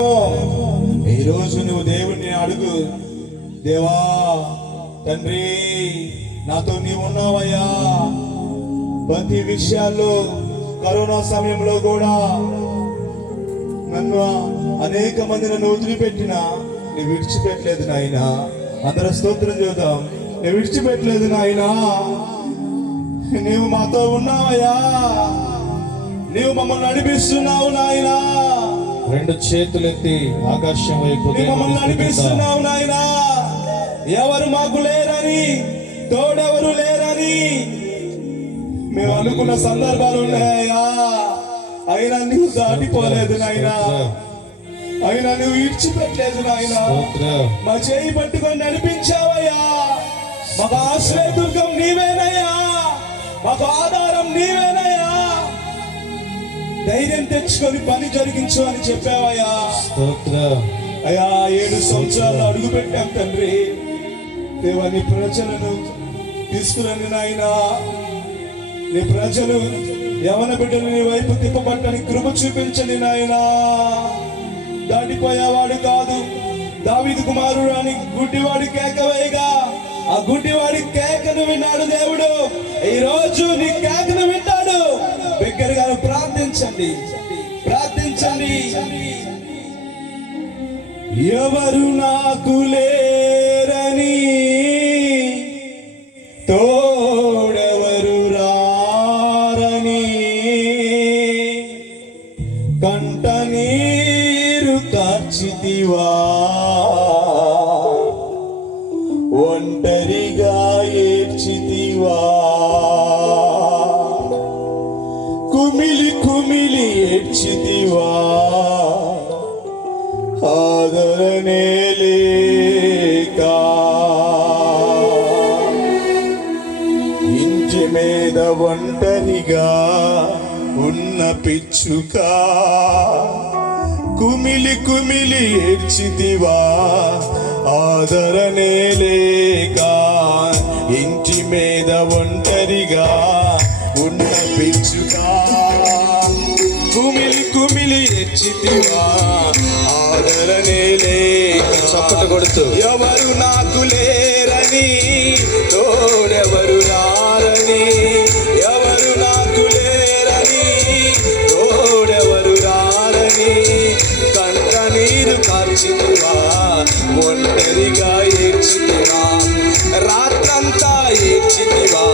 ఈ రోజు నువ్వు దేవుణ్ణి అడుగు, దేవా తండ్రి నాతో నీవు ఉన్నావయ్యా. ప్రతి విషయాల్లో కరోనా సమయంలో కూడా నన్ను అనేక మంది నన్ను వదిలిపెట్టినా నువ్వు విడిచిపెట్టలేదు నాయన. అందరూ స్తోత్రం చూద్దాం. నువ్వు విడిచిపెట్టలేదు నాయన, నీవు మాతో ఉన్నావయ్యా, నీవు మమ్మల్ని నడిపిస్తున్నావు నాయన. రెండు చేతులెత్తి ఆకాశం వైపు మమ్మల్ని నడిపిస్తున్నావు నాయన. ఎవరు మాకు లేరని, తోడెవరు లేరని మేము అనుకున్న సందర్భాలు ఉన్నాయా, అయినా నువ్వు దాటిపోలేదు నాయన, అయినా నువ్వు విడిచిపెట్టలేదు నాయన. మా చేయి పట్టుకొని నడిపించావయ్యా. మాకు ఆశ్రయదుర్గం నీవేనయ్యా, మాకు ఆధారం నీవేనయ్యా. ధైర్యం తెచ్చుకొని పని జరిగించు అని చెప్పావయ్యా. అయ్యా 7 సంవత్సరాలు అడుగు పెట్టాం తండ్రి. దేవా నీ ప్రజలను తీసుకురండి నాయనా. నీ ప్రజలు యవన బిడ్డలు నీ వైపు తిప్పబట్టడానికి కృప చూపించండి నాయనా. దాటిపోయేవాడు కాదు, దావీదు కుమారుడు అని గుడ్డివాడి కేక వేయగా ఆ గుడ్డివాడి కేకను విన్నాడు దేవుడు. ఈ రోజు నీ కేకను వింటాడు. బిగ్గరగా ప్రార్థించండి, ప్రార్థించండి. ఎవరు నాకు లేరని, తోడెవరు రారని, కంట నీరు కార్చితివా, ఒంటరిగా ఏడ్చితివా, కుమిలి కుమిలి ఏడ్చితివా, ఆదరణే లేక. ఇంటి మీద ఒంటరిగా ఉన్న పిచ్చుక, కుమిలి కుమిలి ఏడ్చితివా, ఆదరణే లేక. ఇంటి మీద ఒంటరిగా ఉన్న పిచ్చుక, కుమిలి కుమిలి ఏడ్చితివా, ఆదరణే లేక. చప్పట్లు కొడుతూ ఎవరు నాకు లేరని, తోడెవరు రారని, ఎవరు నాకు లేరని, తోడెవరు రారని, కంట నీరు కార్చితివా, ఒంటరిగా ఏడ్చితివా, రాత్రంతా ఏడ్చితివా,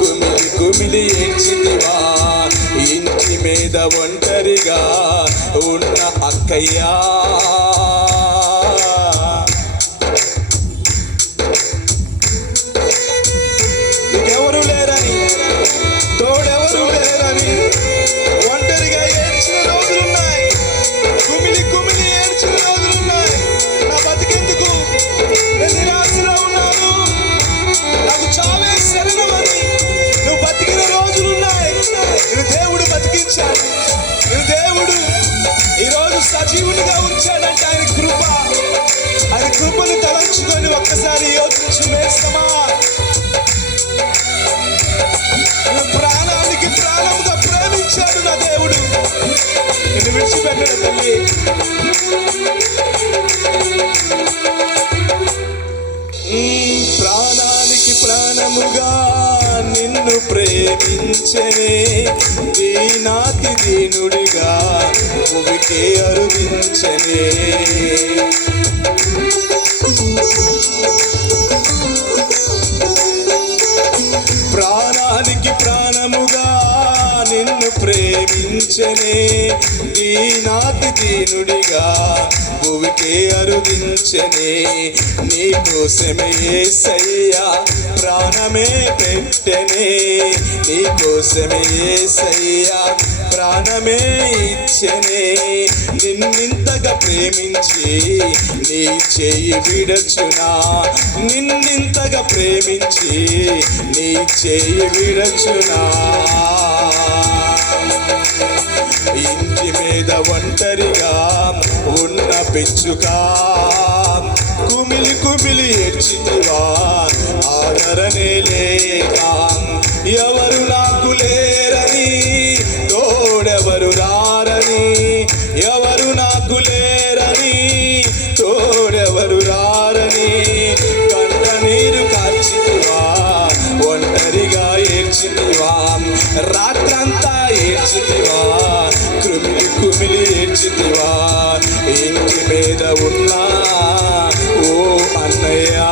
కుమిలి కుమిలి ఏడ్చితివా. ఇంటి మీద ఒంటరిగా ఉన్న అక్కయ్యా, నీకెవరు లేరని, తోడెవరు లేరని ఒంటరిగా ఏడ్చిన రోజులున్నాయి, కుమిలి కుమిలి ఏడ్చిన రోజులున్నాయి. నా బతికెందుకు, నేను నిరాశలో ఉన్నాను, నాకు చావే శరణమని నువ్వు బతికిన రోజులున్నాయి. నేను దేవుడు బతికించాడు, నేను దేవుడు ఈరోజు సజీవునిగా ఉంచాడంటే ఆయన కృప. ఆయన కృపను తలంచుకొని ఒక్కసారి యోచించు మేస్తమా. ప్రాణానికి ప్రాణముగా ప్రేమించాడు నా దేవుడు, నిన్ను విడిచిపెట్టాడు తల్లి. ప్రాణానికి ప్రాణముగా నిన్ను ప్రేమించనే, దీనాతి దీనుడిగా భూమికే అరుదించనే. ప్రాణానికి ప్రాణముగా నిన్ను ప్రేమించనే, దీనాతి దీనుడిగా భూమికే అరుదించనే. నీ కోసమే యేసయ్యా ప్రాణమే పెట్టెనే, నీ కోసమే యేసయ్యా ప్రాణమే ఇచ్చెనే. నిన్నింతగా ప్రేమించి నీ చేయి విడచునా, నిన్నింతగా ప్రేమించి నీ చేయి విడచునా. ఇంటి మీద ఒంటరిగా ఉన్న పిచ్చుక, కుమిలి కుమిలి ఏడ్చితివా, ఆదరణే లేక. ఎవరు నాకు లేరని, తోడెవరు రారని, ఎవరు నాకు లేరని, ఇంటి మీద ఉన్నా ఓ అన్నయ్యా,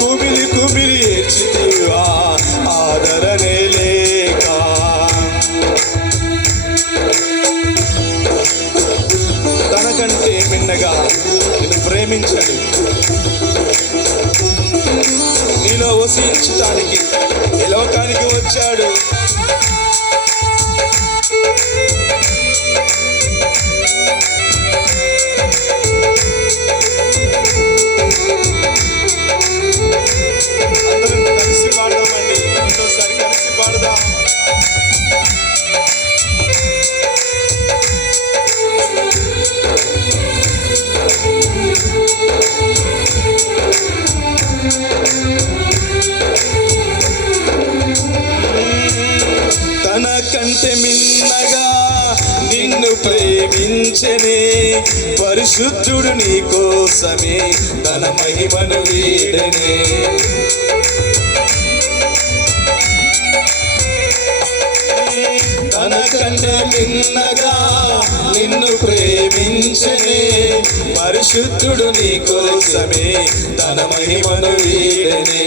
కుమిలి కుమిలి ఏడ్చితివా ఆదరణే లేక. తనకంటే మిన్నగా నిన్ను ప్రేమించాడు, నీలో వసించటానికి ఈ లోకానికి వచ్చాడు. అందరం కలిసి పాడదామండి, ఇంకోసారి కలిసి పాడదాం. తన కంటే మిన్నగా నిన్ను ప్రేమించనే పరిశుద్ధుడు నీ కోసమే తన మహిమను వీడనే. తన కంటే మిన్నగా నిన్ను ప్రేమించనే పరిశుద్ధుడు నీ కోసమే తన మహిమను వీడనే.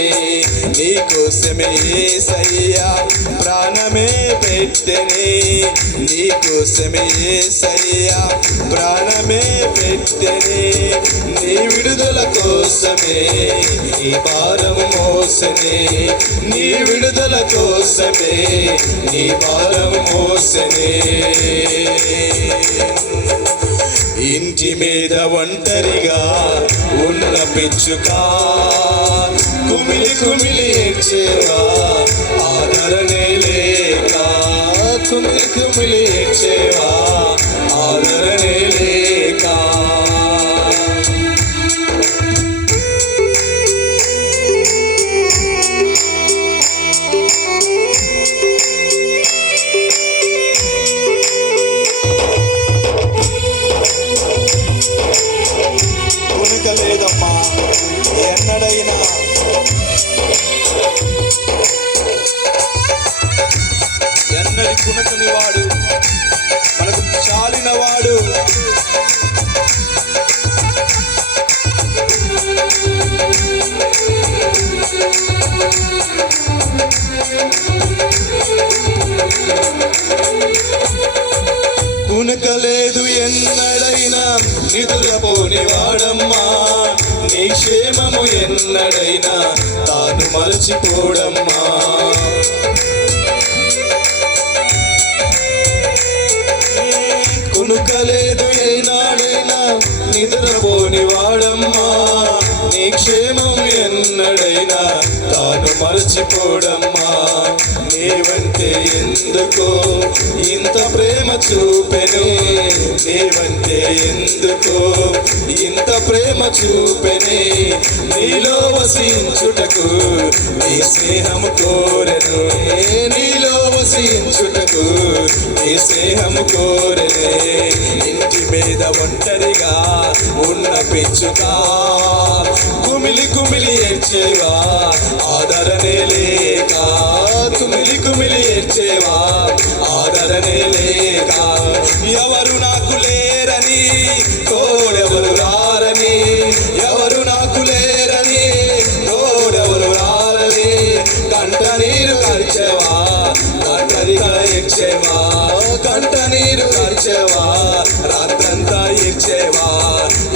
నీ కోసమే యేసయ్యా ప్రాణమే పెట్టెనే, నీ కోసమే యేసయ్యా ప్రాణమే పెట్టెనే. నీ విడుదల కోసమే నీ భారము మోసనే, నీ విడుదల కోసమే నీ భారము మోసనే. ఇంటి మీద ఒంటరిగా ఉన్న పిచ్చుక కుమిలి కుమిలి ఏడ్చేవా ఆదరణే లేక, కుమిలి కుమిలి ఏడ్చేవా ఆదరణే లేక. లేదమ్మా ఎన్నడైనా ఎన్నడి కునకని వాడు మనకు చాలిన వాడు. కునకలేదు ఎన్నడైనా నిదురపోని వాడమ్మా, నీ క్షేమము ఎన్నడైనా తాను మరచిపోడమ్మా. కునుకలేదు ఏనాడైనా నిద్రపోని వాడమ్మా, నీ క్షేమం ఎన్నడైనా తాను మరచిపోడమ్మా. నీవంటే ఎందుకో ఇంత ప్రేమ చూపెను, నీవంటే ఎందుకో ఇంత ప్రేమ చూపెనే. నీలో వసించుటకు నీ స్నేహము కోరెను, నీలో వసించుటకు నీ స్నేహము కోరెనే. ఇంటి మీద ఒంటరిగా ఉన్న పిచ్చుక కుమిలి కుమిలి ఏడ్చేవా ఆదరణే లేక, కుమిలి కుమిలి ఏడ్చేవా ఆదరణే లేక. ఎవరు నాకు లేరని తోడెవరు రారని, ఎవరు నాకు లేరని తోడెవరు రారని కంట నీరు కార్చేవా కంటరిగా ఇచ్చేవా, కంట నీరు కార్చేవా రాత్రంతా ఇచ్చేవా.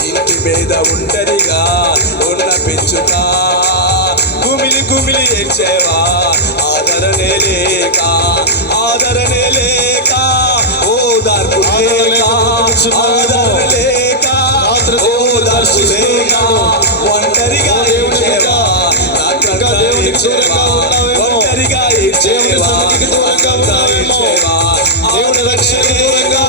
ఇంటి మీద ఒంటరిగా ఉన్న పిచ్చుక కుమిలి కుమిలి ఏడ్చేవా ఆదరణే లేక, ఆదరణే లేక. ఓ దార్పు లేక, ఆదరణ లేక, ఓ దార్పు లేక. ఒంటరిగా ఏడ్చేవా రాత్రంతా ఏడ్చేవా, ఒంటరిగా ఏడ్చేవా రాత్రంతా ఏడ్చేవా. దేవుని రక్షణ దూరంగా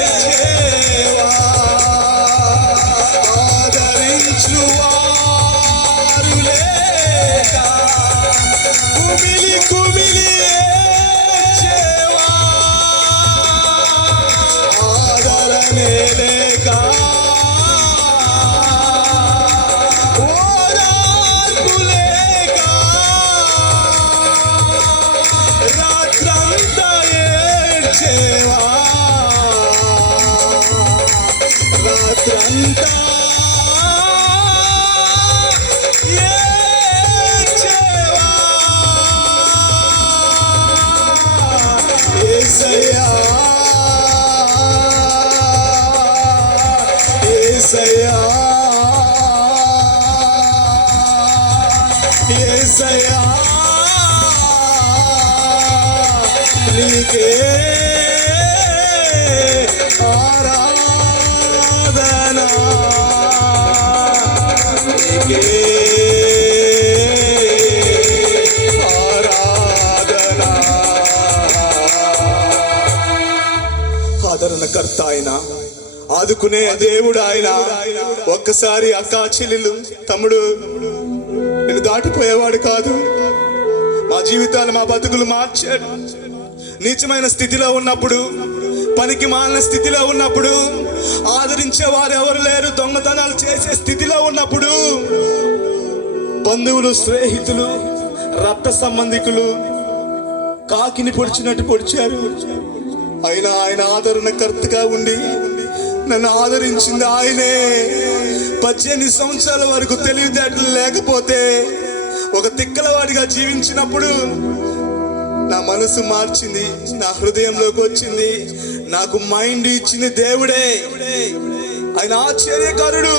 ఏడ్చేవా, ఆదరించువారు లేక కుమిలి కుమిలి ఏడ్చేవా, ఆదరణే లేక ఓదార్పు లేక రాత్రంతా ఏడ్చేవా, రాత్రంతా ఏడ్చేవా. యేసయ్యా, యేసయ్యా, యేసయ్యా, నీకే ఆరాధన, నీకే ఆరాధన. ఆదరణకర్త ఆయన, ఆదుకునే దేవుడు ఆయన. ఒక్కసారి అక్క చెల్లెలు తమ్ముడు నేను దాటిపోయేవాడు కాదు, మా జీవితాలు మా బతుకులు మార్చాడు. నీచమైన స్థితిలో ఉన్నప్పుడు, పనికి మాలిన స్థితిలో ఉన్నప్పుడు, ఆదరించే వారు ఎవరు లేరు, దొంగతనాలు చేసే స్థితిలో ఉన్నప్పుడు, బంధువులు, స్నేహితులు, రక్త సంబంధికులు కాకిని పొడిచినట్టు పొడిచారు. అయినా ఆయన ఆదరణకర్తగా ఉండి నన్ను ఆదరించింది ఆయనే. 18 సంవత్సరాల వరకు తెలివితేటలు లేకపోతే ఒక తిక్కలవాడిగా జీవించినప్పుడు నా మనసు మార్చింది, నా హృదయంలోకి వచ్చింది. నాకు మైండ్ ఇచ్చింది దేవుడే. ఆయన ఆశ్చర్యకారుడు,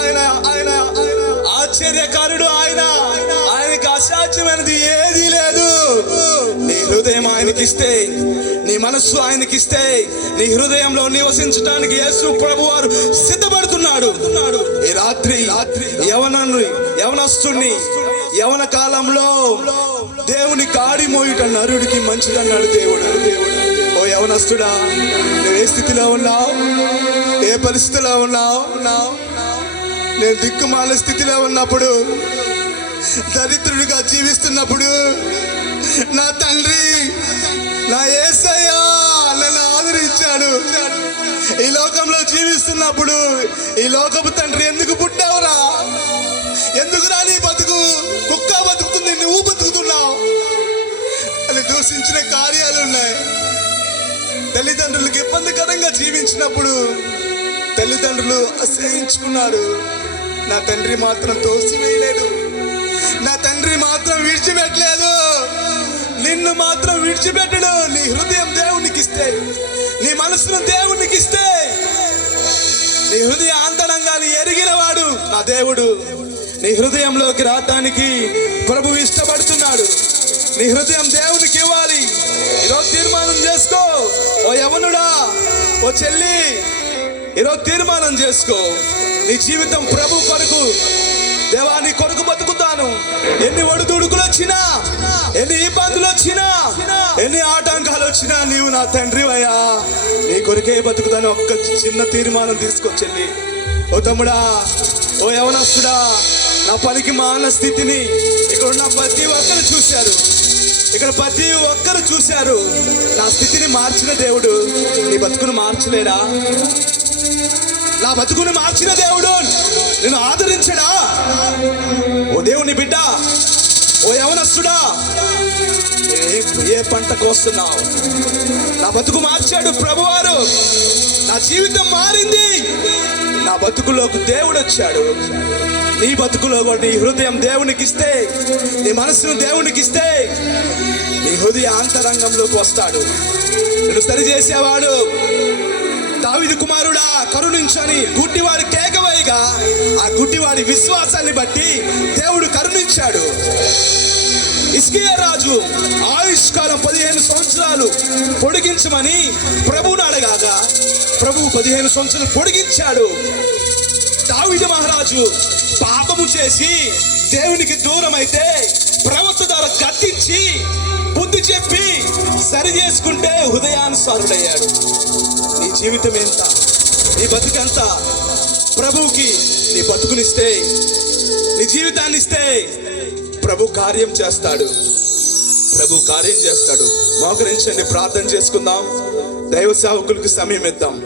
ఆయన ఆయన ఆశ్చర్యకారుడు. ఆయనకి అసాధ్యమైనది ఏదీ లేదు. నీ హృదయం ఆయనకిస్తే, నీ మనస్సు ఆయనకిస్తే, నీ హృదయంలో నివసించడానికి యేసు ప్రభువారు సిద్ధపడుతున్నాడు. ఈ రాత్రి యవనస్తుని యవన కాలంలో దేవుని కాడి మోయుట నరుడికి మంచిదన్నాడు దేవుడు. ఓ యవనస్తుడా, నువ్వు ఏ స్థితిలో ఉన్నావు, ఏ పరిస్థితిలో ఉన్నావు? నేను దిక్కుమాల స్థితిలో ఉన్నప్పుడు, దరిద్రుడిగా జీవిస్తున్నప్పుడు, నా తండ్రి, నా యేసయ్య నన్ను ఆదరించాడు. ఈ లోకంలో జీవిస్తున్నప్పుడు, ఈ లోకపు తండ్రి ఎందుకు పుట్టావురా, ఎందుకురా నీ బతుకు, కుక్క బతుకుతుంది, నువ్వు బతుకుతున్నావు అని దూషించిన కార్యాలు ఉన్నాయి. తల్లిదండ్రులకు ఇబ్బందికరంగా జీవించినప్పుడు తల్లిదండ్రులు అసహించుకున్నారు. నా తండ్రి మాత్రం తోసివేయలేదు, నా తండ్రి మాత్రం విడిచిపెట్టలేదు. నిన్ను మాత్రం విడిచిపెట్టడు. నీ హృదయం దేవునికి ఇస్తే, నీ మనసును దేవునికి ఇస్తే, నీ హృదయ ఆంతరంగాన్ని ఎరిగిన వాడు నా దేవుడు నీ హృదయంలోకి రావటానికి ప్రభు ఇష్టపడుతున్నాడు. నీ హృదయం దేవునికి ఇవ్వాలి. ఈరోజు తీర్మానం చేసుకో. ఓ యవనుడా, ఓ చెల్లి, ఈరోజు తీర్మానం చేసుకో. నీ జీవితం ప్రభు కొరకు, దేవా నీ కొరకు బతుకుతాను. ఎన్ని ఒడిదుడుకులు వచ్చినా, ఎన్ని ఇబ్బందులు వచ్చినా, ఎన్ని ఆటంకాలు వచ్చినా, నీవు నా తండ్రివయ్యా, నీ కొరికే బతుకుతాను. ఒక్క చిన్న తీర్మానం తీసుకొచ్చెల్లి. ఓ తమ్ముడా, ఓ యవనస్తుడా, నా పనికి మాన స్థితిని ఇక్కడ ఉన్న ప్రతి ఒక్కరు చూశారు. ఇక్కడ ప్రతి ఒక్కరు చూశారు. నా స్థితిని మార్చిన దేవుడు నీ బతుకును మార్చలేడా? నా బతుకును మార్చిన దేవుడు నిన్ను ఆదరించడా? ఓ దేవుని బిడ్డ, ఓ యవనస్తుడా, ఏ పంట కోస్తున్నావు? నా బతుకు మార్చాడు ప్రభువారు. నా జీవితం మారింది. నా బతుకులోకి దేవుడు వచ్చాడు. నీ బతుకులో కూడా నీ హృదయం దేవునికి ఇస్తే, నీ మనసును దేవునికి ఇస్తే, నీ హృదయ అంతరంగంలోకి వస్తాడు. నిన్ను సరి చేసేవాడు. దావీదు కుమారుడా కరుణించని గుడ్డివాడి కేకవేయగా, ఆ గుడ్డివాడి విశ్వాసాన్ని బట్టి దేవుడు కరుణించాడు. హిజ్కియా రాజు ఆయుష్కాలం 15 సంవత్సరాలు పొడిగించమని ప్రభువును అడగాగా, ప్రభువు 15 సంవత్సరాలు పొడిగించాడు. దావీదు మహారాజు పాపము చేసి దేవునికి దూరం అయితే ప్రవక్త ద్వారా గద్దించి బుద్ధి చెప్పి సరి చేసుకుంటే హృదయానుసారుడయ్యాడు. నీ జీవితం ఎంత, నీ బతుకంత ప్రభువుకి నీ బతుకునిస్తే, నీ జీవితాన్ని ఇస్తే ప్రభు కార్యం చేస్తాడు. ప్రభు కార్యం చేస్తాడు. మోకరించండి, ప్రార్థన చేసుకుందాం. దైవ సేవకులకు సమయం ఇద్దాం.